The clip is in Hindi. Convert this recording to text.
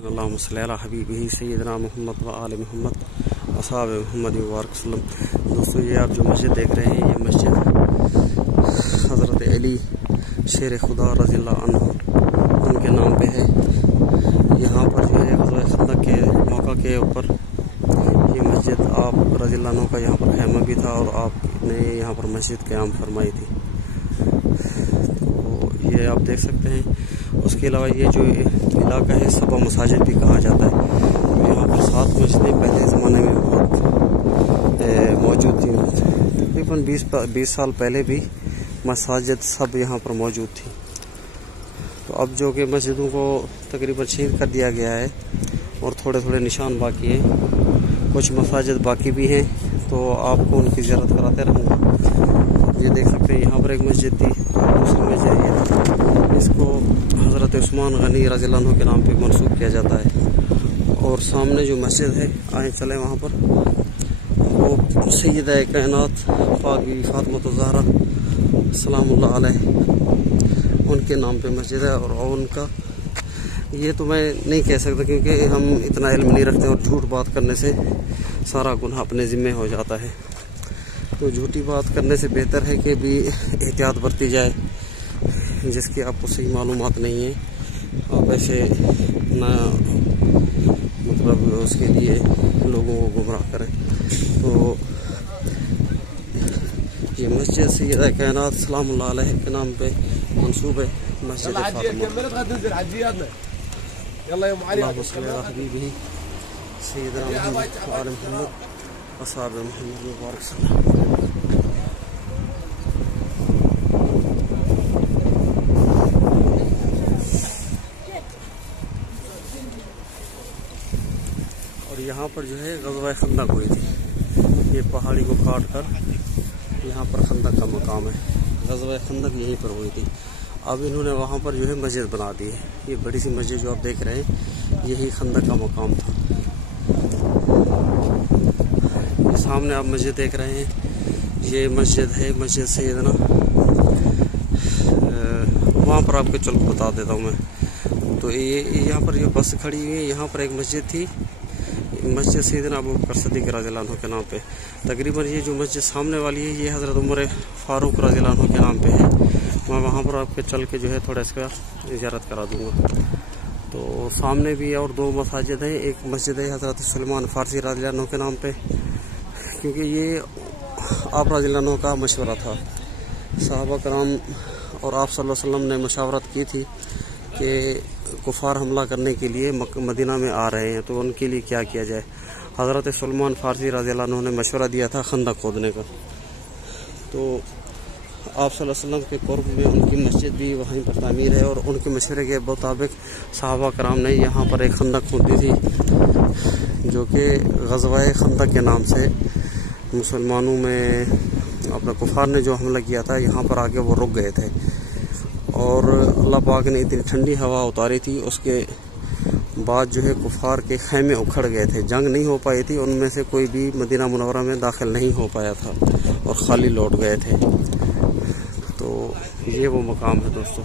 अल्लाहुम्मा सल्ली अला हबीबिही सय्यिदना मुहम्मद व आले मुहम्मद असहाब मुहम्मद मुबारक वसल्लम। दोस्तों, ये आप जो मस्जिद देख रहे हैं, ये मस्जिद हज़रत अली शेर खुदा रज़ियल्लाहु अन्हु उनके नाम पे है। यहाँ पर जो है ग़ज़वा खंदक के मौका के ऊपर ये मस्जिद आप रज़ियल्लाहु अन्हु का यहाँ पर खैमा भी था और आपने यहाँ पर मस्जिद क़याम फरमाई थी। तो ये आप देख सकते हैं। उसके अलावा ये जो इलाका है सबा मसाजिद भी कहा जाता है। तो यहाँ पर 7 मस्जिदें पहले ज़माने में बहुत मौजूद थी। तकरीबन 20 साल पहले भी मसाजिद सब यहाँ पर मौजूद थी। तो अब जो कि मस्जिदों को तकरीबन छीन कर दिया गया है और थोड़े थोड़े निशान बाकी हैं। कुछ मसाजिद बाकी भी हैं, तो आपको उनकी ज़ियारत कराते रहूँगा। ये देख सकते हैं, यहाँ पर एक मस्जिद थी, दूसरी मस्जिद है, इसको हज़रत उस्मान गनी रज़ियल्लाहु अन्हु के नाम पे मंसूब किया जाता है। और सामने जो मस्जिद है, आए चले वहाँ पर, वो सय्यदा कायनात पाक बीबी फातिमा ज़हरा सलामुल्लाह अलैहा उनके नाम पे मस्जिद है। और उनका ये तो मैं नहीं कह सकता, क्योंकि हम इतना इल्म नहीं रखते और झूठ बात करने से सारा गुनाह अपने ज़िम्मे हो जाता है। तो झूठी बात करने से बेहतर है कि भी एहतियात बरती जाए। जिसकी आपको सही मालूमात नहीं है, आप ऐसे ना मतलब उसके लिए लोगों को गुमराह करें। तो ये मस्जिद सय्यदा कायनात सलामुल्लाह अलैहा के नाम पे मंसूब है, मस्जिद फातिमा। अल्लाहुम्मा सल्ली अला हबीबिही सय्यिदना मुहम्मद व आले मुहम्मद असहाब मुहम्मद मुबारक वसल्लम। और यहाँ पर जो है ग़ज़वा खंदक हुई थी। ये पहाड़ी को काट कर यहाँ पर खंदक का मकाम है। ग़ज़वा खंदक यहीं पर हुई थी। अब इन्होंने वहाँ पर जो है मस्जिद बना दी है। ये बड़ी सी मस्जिद जो आप देख रहे हैं, यही खंदक का मकाम था। ये सामने आप मस्जिद देख रहे हैं, ये मस्जिद है, मस्जिद सैयदना। वहाँ पर आपको चल बता देता हूँ मैं। तो ये यहाँ पर जो बस खड़ी हुई है, यहाँ पर एक मस्जिद थी, मस्जिद सैयदना अबू बकर सिद्दीक़ रज़ियल्लाहु अन्हु के नाम पे। तकरीबन ये जो मस्जिद सामने वाली है, ये हज़रत उमर फ़ारूक रज़ियल्लाहु अन्हु के नाम पे है। मैं वहाँ पर आपके चल के जो है थोड़ा इसका ज़ियारत करा दूँगा। तो सामने भी और 2 मसाजिद हैं। एक मस्जिद है हज़रत सलमान फ़ारसी रज़ियल्लाहु अन्हु के नाम पे, क्योंकि ये आप रज़ियल्लाहु अन्हु का मशवरा था। सहाबा कराम और आप सल्लल्लाहु अलैहि वसल्लम ने मशावरत की थी कि कुफार हमला करने के लिए मदीना में आ रहे हैं, तो उनके लिए क्या किया जाए। हज़रत सलमान फ़ारसी रज़ियल्लाहु अन्हु ने मशवरा दिया था खंदक खोदने का। तो आप सल्लल्लाहु अलैहि वसल्लम के क़ुर्ब में उनकी मस्जिद भी वहीं पर तामीर है, और उनके मशवरे के मुताबिक सहाबा कराम ने यहाँ पर एक खंदक खोदी थी, जो कि ग़ज़वा खंदक के नाम से मुसलमानों में अपना कुफार ने जो हमला किया था, यहाँ पर आके वो रुक गए थे। और अल्लाह पाक ने इतनी ठंडी हवा उतारी थी, उसके बाद जो है कुफार के खैमे उखड़ गए थे, जंग नहीं हो पाई थी। उनमें से कोई भी मदीना मुनव्वरा में दाखिल नहीं हो पाया था और ख़ाली लौट गए थे। तो ये वो मकाम है दोस्तों।